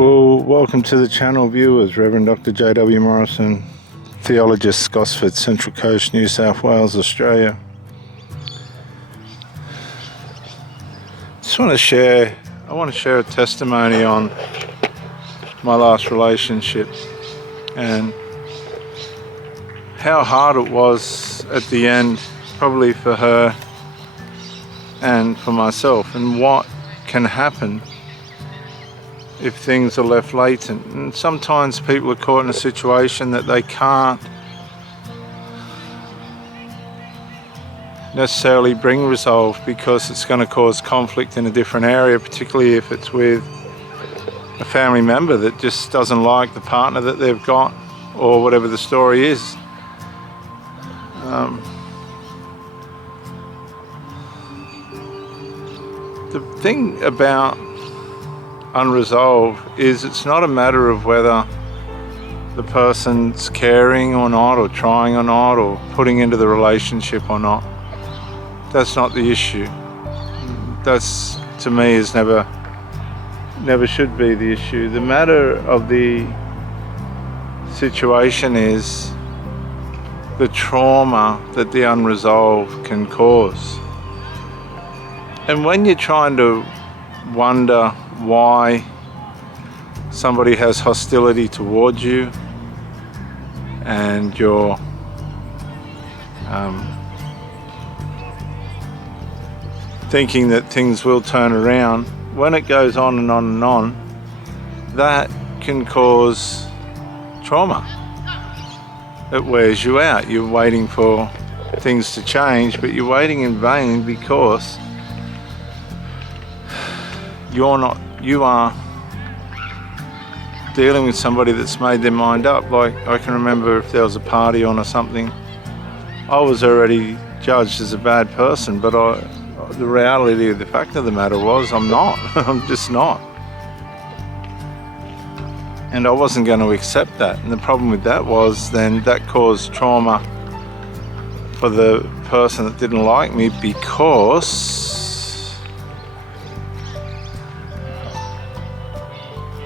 Well, welcome to the channel, viewers. Reverend Dr. J.W. Morrison, theologist, Gosford, Central Coast, New South Wales, Australia. I want to share a testimony on my last relationship and how hard it was at the end, probably for her and for myself, and what can happen if things are left latent. And sometimes people are caught in a situation that they can't necessarily bring resolve because it's going to cause conflict in a different area, particularly if it's with a family member that just doesn't like the partner that they've got, or whatever the story is. The thing about unresolved is it's not a matter of whether the person's caring or not, or trying or not, or putting into the relationship or not. That's not the issue. That's, to me, is never should be the issue. The matter of the situation is the trauma that the unresolved can cause. And when you're trying to wonder why somebody has hostility towards you, and you're thinking that things will turn around, when it goes on and on and on, that can cause trauma. It wears you out. You're waiting for things to change, but you're waiting in vain, because you are dealing with somebody that's made their mind up. Like, I can remember if there was a party on or something, I was already judged as a bad person, but the reality of the fact of the matter was I'm not. I'm just not. And I wasn't going to accept that. And the problem with that was then that caused trauma for the person that didn't like me, because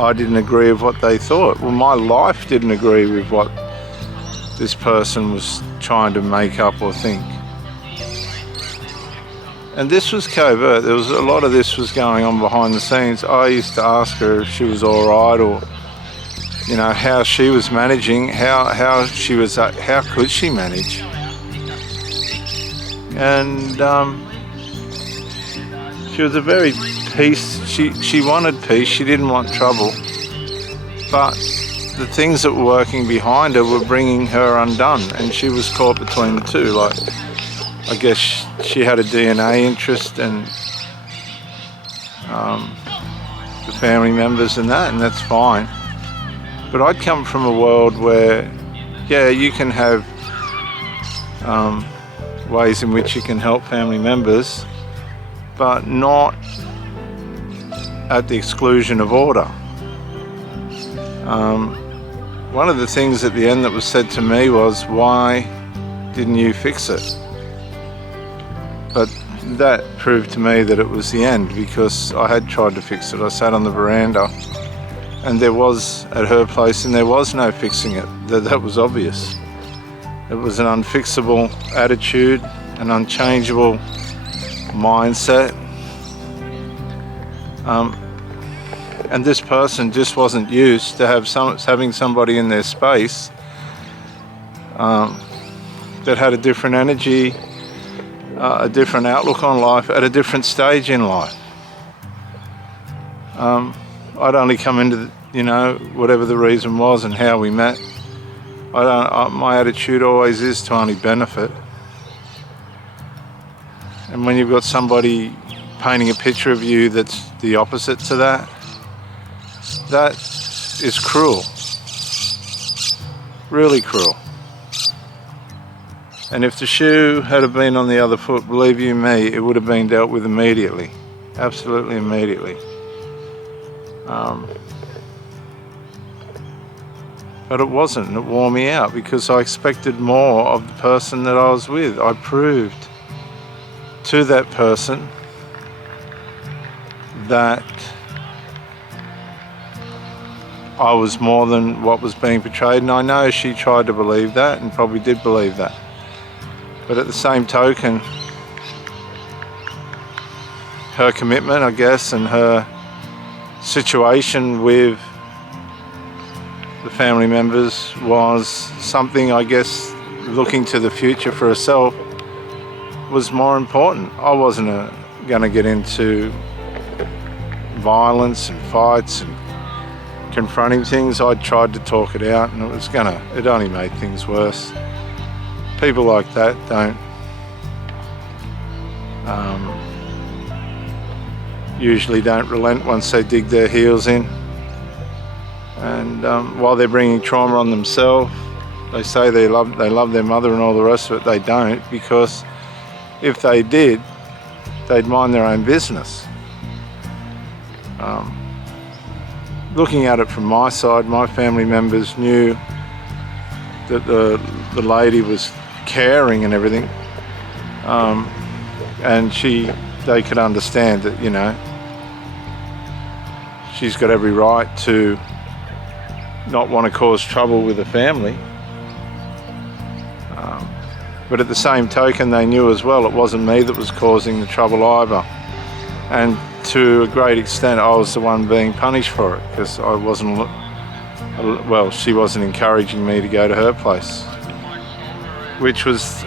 I didn't agree with what they thought. Well, my life didn't agree with what this person was trying to make up or think. And this was covert. There was a lot of this was going on behind the scenes. I used to ask her if she was all right, or how she was managing, how could she manage? And she was a very peace. She wanted peace. She didn't want trouble. But the things that were working behind her were bringing her undone, and she was caught between the two. Like, I guess she had a DNA interest, and the family members and that's fine. But I'd come from a world where, you can have ways in which you can help family members, but not at the exclusion of order. One of the things at the end that was said to me was, "Why didn't you fix it?" But that proved to me that it was the end, because I had tried to fix it. I sat on the veranda, and there was, at her place, and there was no fixing it. That was obvious. It was an unfixable attitude, an unchangeable mindset. And this person just wasn't used to having somebody in their space that had a different energy, a different outlook on life, at a different stage in life. I'd only come into whatever the reason was and how we met. My attitude always is to only benefit. And when you've got somebody painting a picture of you that's the opposite to that, that is cruel. Really cruel. And if the shoe had been on the other foot, believe you me, it would have been dealt with immediately. Absolutely immediately. But it wasn't, and it wore me out, because I expected more of the person that I was with. I proved to that person that I was more than what was being portrayed, and I know she tried to believe that and probably did believe that. But at the same token, her commitment, I guess, and her situation with the family members was something, I guess, looking to the future for herself was more important. I wasn't going to get into violence and fights and confronting things. I tried to talk it out, and it only made things worse. People like that usually don't relent once they dig their heels in. And while they're bringing trauma on themselves, they say they love their mother and all the rest of it. They don't, because if they did, they'd mind their own business. Looking at it from my side, my family members knew that the lady was caring and everything, and they could understand that, you know, she's got every right to not want to cause trouble with the family. But at the same token, they knew as well it wasn't me that was causing the trouble either. And to a great extent, I was the one being punished for it, because she wasn't encouraging me to go to her place, which was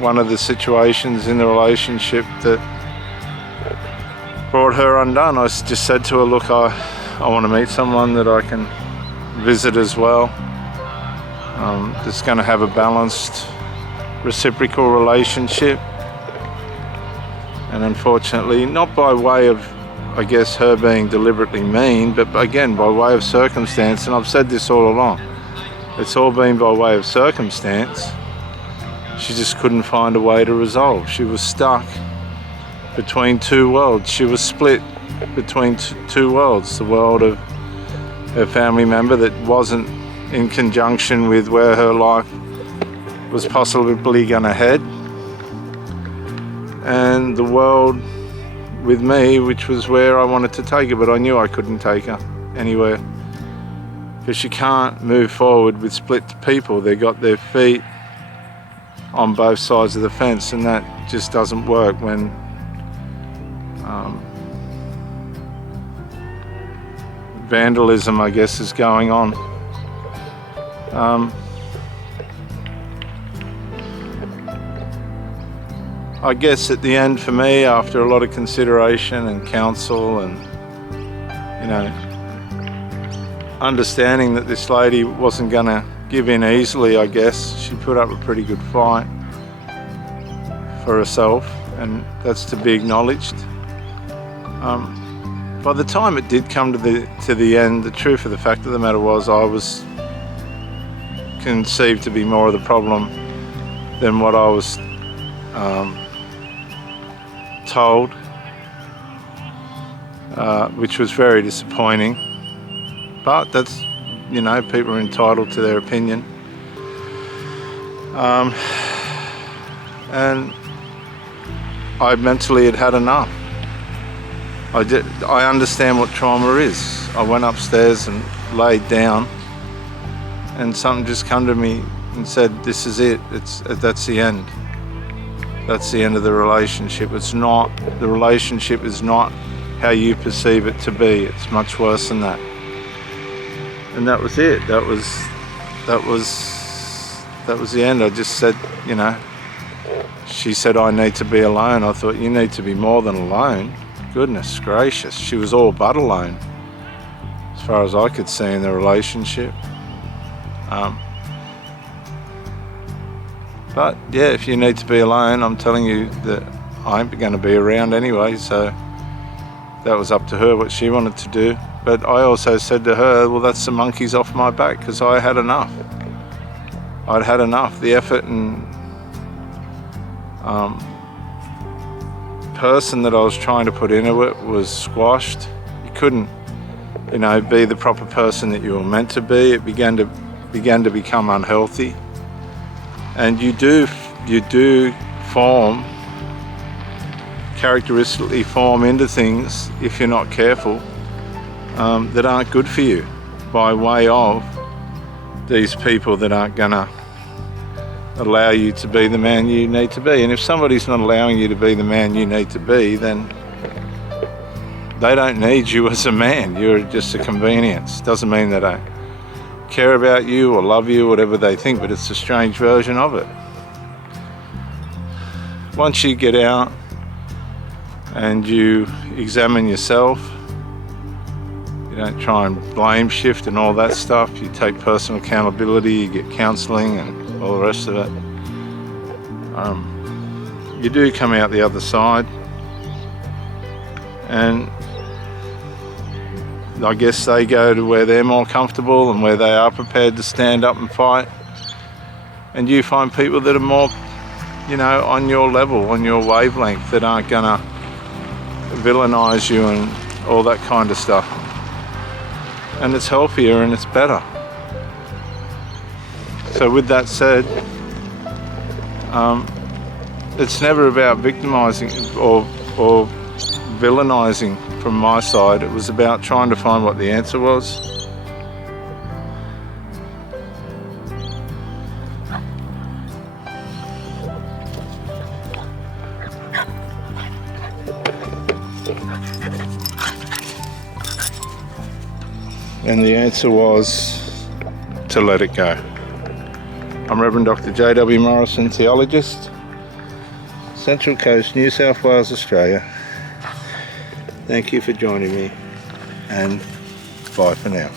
one of the situations in the relationship that brought her undone. I just said to her, look, I want to meet someone that I can visit as well, that's going to have a balanced, reciprocal relationship. And unfortunately, not by way of, I guess, her being deliberately mean, but again, by way of circumstance, and I've said this all along, it's all been by way of circumstance. She just couldn't find a way to resolve. She was stuck between two worlds. She was split between two worlds, the world of her family member that wasn't in conjunction with where her life was possibly going to head, and the world with me, which was where I wanted to take her, but I knew I couldn't take her anywhere, because you can't move forward with split people. They got their feet on both sides of the fence, and that just doesn't work when vandalism, I guess, is going on. I guess at the end, for me, after a lot of consideration and counsel and, you know, understanding that this lady wasn't going to give in easily, I guess, she put up a pretty good fight for herself, and that's to be acknowledged. By the time it did come to the end, the truth of the fact of the matter was I was conceived to be more of the problem than what I was told, which was very disappointing. But that's, you know, people are entitled to their opinion. And I mentally had had enough. I understand what trauma is. I went upstairs and laid down, and something just come to me and said, this is it. That's the end. That's the end of the relationship. It's not, the relationship is not how you perceive it to be. It's much worse than that. And that was it. That was the end. I just said, you know, she said, I need to be alone. I thought, you need to be more than alone. Goodness gracious. She was all but alone, as far as I could see in the relationship. But yeah, if you need to be alone, I'm telling you that I ain't going to be around anyway, so that was up to her what she wanted to do. But I also said to her, well, that's the monkeys off my back, because I had enough. I'd had enough. The effort and person that I was trying to put into it was squashed. You couldn't, you know, be the proper person that you were meant to be. It began to become unhealthy. And you do characteristically form into things if you're not careful. that aren't good for you, by way of these people that aren't gonna allow you to be the man you need to be. And if somebody's not allowing you to be the man you need to be, then they don't need you as a man. You're just a convenience. Doesn't mean they don't care about you or love you, whatever they think, but it's a strange version of it. Once you get out and you examine yourself, you don't try and blame shift and all that stuff. You take personal accountability, you get counselling and all the rest of it. You do come out the other side, and I guess they go to where they're more comfortable and where they are prepared to stand up and fight, and you find people that are more, you know, on your level, on your wavelength, that aren't gonna villainize you and all that kind of stuff. And it's healthier and it's better. So with that said, it's never about victimizing or villainizing from my side. It was about trying to find what the answer was. And the answer was to let it go. I'm Reverend Dr. J.W. Morrison, theologist, Central Coast, New South Wales, Australia. Thank you for joining me, and bye for now.